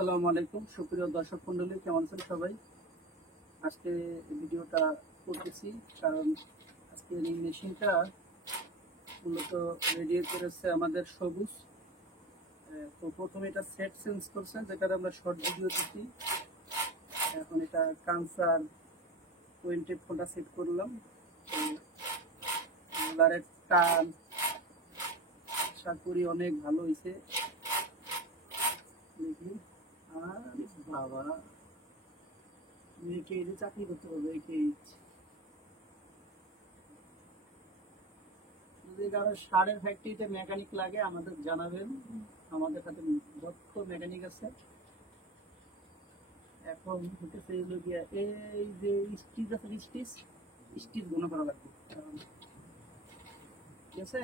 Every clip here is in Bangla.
আসসালামু আলাইকুম সুপ্রিয় দর্শক মন্ডলী, কেমন আছেন সবাই? আজকে ভিডিওটা করতেছি কারণ আজকে এই মেশিনটা মূলত রেডি করেছে আমাদের সবুজ। তো প্রথমে এটা সেট চেঞ্জ করছে, যেটা আমরা শর্ট ভিডিও দিচ্ছি। এখন এটা কানসার 20 ফোনটা সেট করলাম। রোলারের টান আশা করি অনেক ভালো হয়েছে। দেখি আর বাবা, মেয়েকে এই চাকরি করতে হবে। যদি কারো সারের ফ্যাক্টরিতে মেকানিক লাগে আমাদের জানাবেন, আমাদের কাছে দক্ষ মেকানিক আছে। এখন হতেছে এই যে স্টিচ আছে, স্টিচ ঘন করা লাগবে, ঠিক আছে?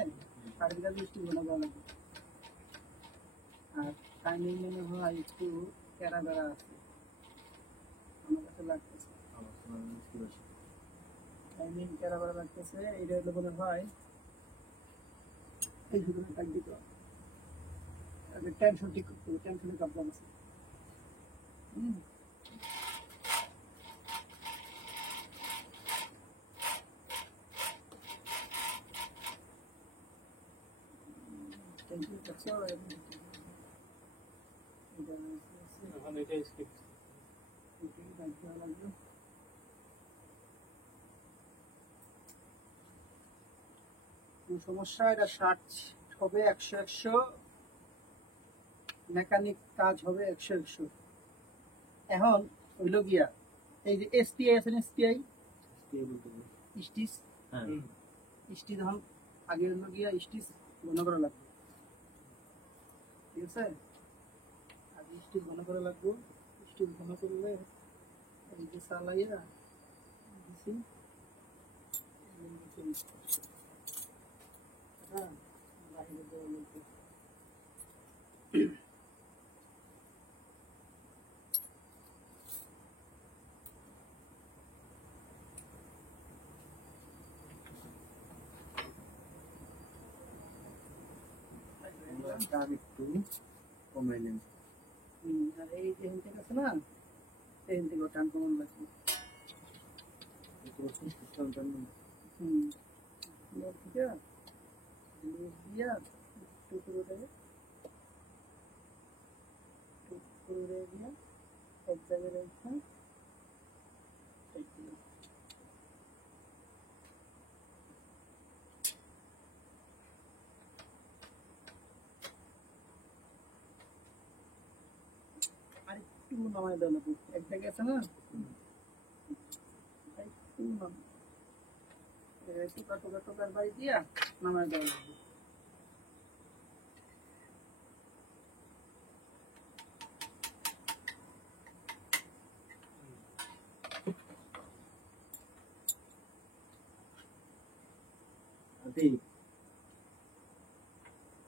সারের কাছে স্টিচ ঘন করা লাগবে। আর টাইমিং মনে হয় একটু কেরা বেড়া আছে, আমার কাছে লাগতেছে টাইমিং কেরা বেড়া লাগতেছে। এটা হলে মনে হয় এই ধরনের টাইম দিতে হবে। টেনশন ঠিক করতে হবে, টেনশনের প্রবলেম আছে। সমস্যা, এটা 60 হবে 100 মেকানিক কাজ হবে 100। এখন হইল গিয়া এই যে এসপিআই আছে না, এসপিআই স্টিচ, স্টিচ এখন আগে হইল গিয়া স্টিচ ঘন করা লাগবে, ঠিক আছে? আগে স্টিচ ঘন করা লাগবে। স্টিচ ঘন করলে এই যে চালাইয়া দিছি, হ্যাঁ বাইরে দেওয়া লাগবে। দাম একটু কমাইলেন। আর এই যে হিন্টেক আছে না, এই হিন্টেক টান কমান লাগবে। এক জায়গায় রেখে আর একটু নামায় দেওয়া লাগবে। এক জায়গায় আছে না, একটু টোকার বাড়ি দিয়া নামায় দেওয়া লাগবে।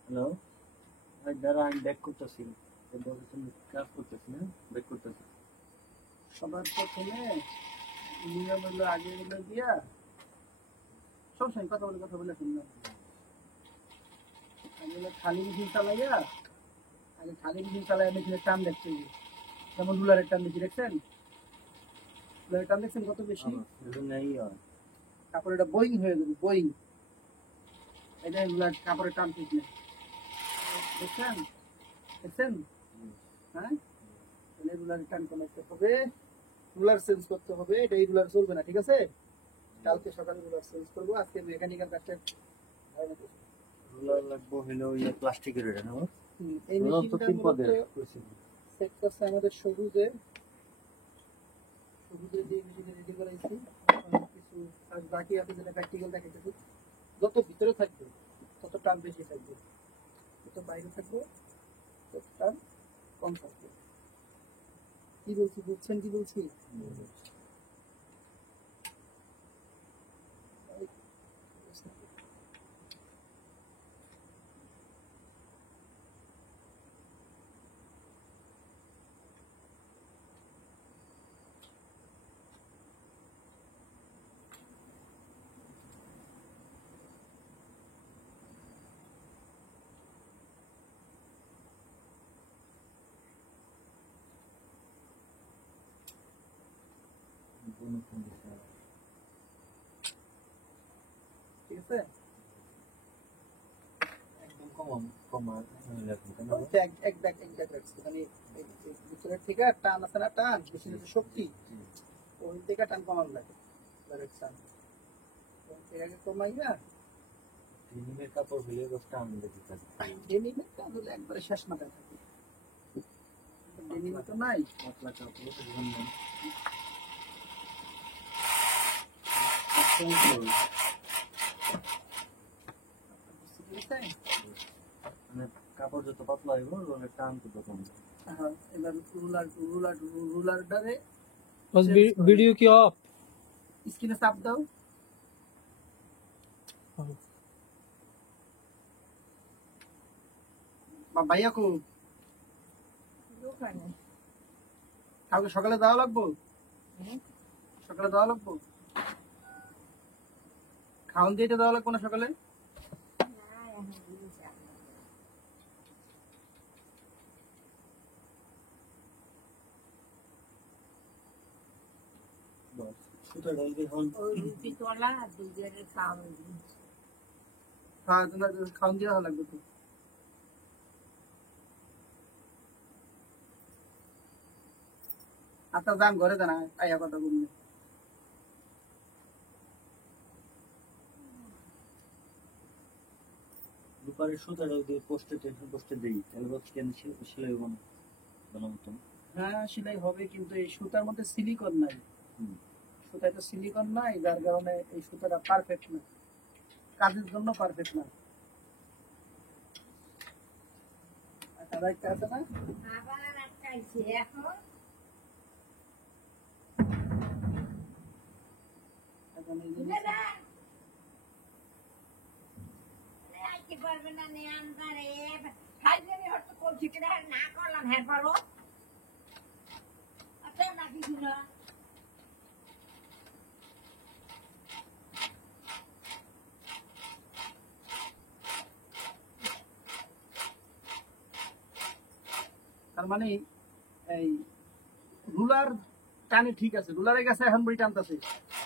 হ্যালো, যারা আমি ব্যাক করতেছি, কাজ করতেছি না, ব্যাক করতেছি। সবার প্রথমে নিয়ম হলো আগে হলো দিয়া সবসময় কথা বলে শুনলাম। আগে হলো খালি মেশিন চালাইয়া, আগে খালি মেশিন চালাইয়া মেশিনের টান দেখতে হবে। যেমন রুলারের টান বেশি দেখছেন, রুলারের টান দেখছেন কত বেশি? কাপড় এটা বোয়িং হয়ে যাবে, বোয়িং। এটা রুলার কাপড়ের টান ঠিক নেই, দেখছেন দেখছেন? হ্যাঁ, তাহলে রুলারের টান কমাইতে হবে, রুলার চেঞ্জ করতে হবে। এটা এই রুলার চলবে না, ঠিক আছে? কালকে সকালে রুলার চেঞ্জ করবো, আজকে মেকানিক্যাল কাজটা রুলার লাগবো হলো ইয়ে প্লাস্টিকের, এটা না? এই মেশিনটা মূলত সেট করছে আমাদের সবুজের যে মেশিনে রেডি করাইছি। কিছু কাজ বাকি আছে, যেটা প্র্যাকটিক্যাল দেখাইতেছি। যত ভিতরে থাকবে তত টান বেশি থাকবে, যত বাইরে থাকবে তত টান কম থাকবে। কি বলছি, বুঝছেন কি বলছি? অনেকক্ষণ দিছে। ঠিক আছে, একদম কমার রাখুন কেন? এক ব্যাগ রাখছি, মানে ভিতরের থেকে টান আছে না, টান বেশি বেশি শক্তি, ওই থেকে টান কমানো লাগে। এটাকে কমাইয়া ডেনিমের কাপড় হলে টান বেশি থাকে। ডেনিমের টান হলে একবারে শেষ মাথায় থাকে, ডেনিমে তো নাই। পাতলা কাপড় যখন নেন, বুঝতে পেরেছেন? মানে কাপড় যত পাতলা হইব রোলের টান তত কমবে। হ্যাঁ, এবার রুলারটারে बस वीडियो की ऑफ স্ক্রিনে চাপ দাও। ভাইয়া কো কাউকে সকালে দেওয়া লাগবো, সকালে দেওয়া লাগবো, খাওয়ান দিয়ে দেওয়া লাগবো না সকালে? বাস সুতা ঢালবে হন। হ্যাঁ, তোমার খাওয়ান দিয়ে দেওয়া লাগবে তো। আচ্ছা যান ঘরে যান, আয়া কথা বললে। দুপারে সুতা ঢালবে পোস্টে টেনশন পোস্টে দেই তাহলে বক্স কেন সেলাই হবো না ভালো মতন। হ্যাঁ সেলাই হবে, কিন্তু এই সুতার মধ্যে সিলিকন নাই, হুম। সুতায় তো সিলিকন নাই, যার কারণে এই সুতাটা পারফেক্ট না, কাজের জন্য পারফেক্ট না। আর একটা আছে না, এখন এই যে তার মানে এই রুলার টানে ঠিক আছে, রুলারের কাছে এখন বই টানতেছে,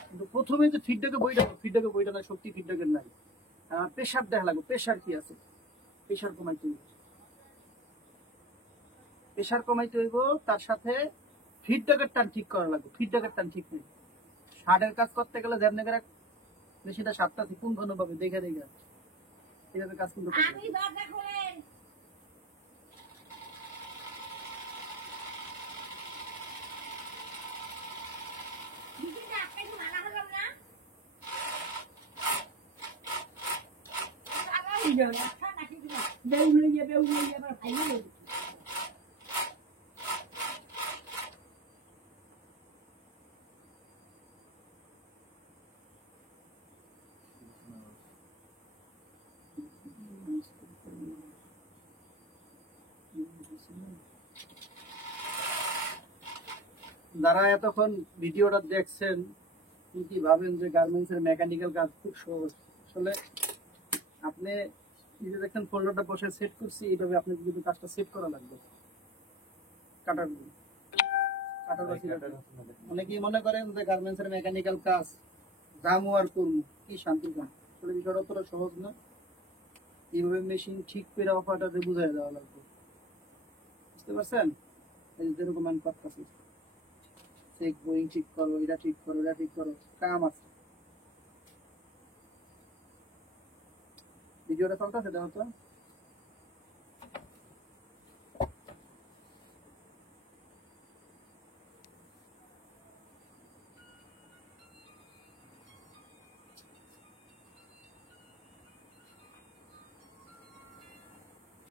কিন্তু প্রথমে যে ফিডব্যাকে বইটা নাই, শক্তি ফিডব্যাকের নাই। প্রেশার দেখা লাগবে, প্রেশার কি আছে, প্রেশার কমাইতে হইব, প্রেশার কমাইতে হইব, তার সাথে ফিডব্যাকের টান ঠিক করা লাগবে, ফিডব্যাকের টান ঠিক নেই। শার্টের কাজ করতে গেলে যেমনি করে বেশিটা সাতটা কোন ঘন পাবে দেখে দেখে এইভাবে কাজ কিন্তু করতে হবে। যারা এতক্ষণ ভিডিওটা দেখছেন কি ভাবেন যে গার্মেন্টস এর মেকানিক্যাল কাজ খুব সহজ, আসলে আপনি নিজে দেখেন ফোল্ডারটা বসে সেট করছি, এইভাবে আপনি কিন্তু কাজটা সেট করা লাগবে। কাটার অনেকেই মনে করেন যে গার্মেন্টস এর মেকানিক্যাল কাজ দামও আর করবো কি শান্তি কাম, আসলে বিষয়টা অতটা সহজ না। এইভাবে মেশিন ঠিক করে অপারেটরকে বুঝাই দেওয়া লাগবে, বুঝতে পারছেন? এই যে যেরকম আমি করতেছি, চেক বোয়িং ঠিক করো, এটা ঠিক করো, এটা ঠিক করো, কাম আছে। ভিডিওটা চলতেছে দেখো তো।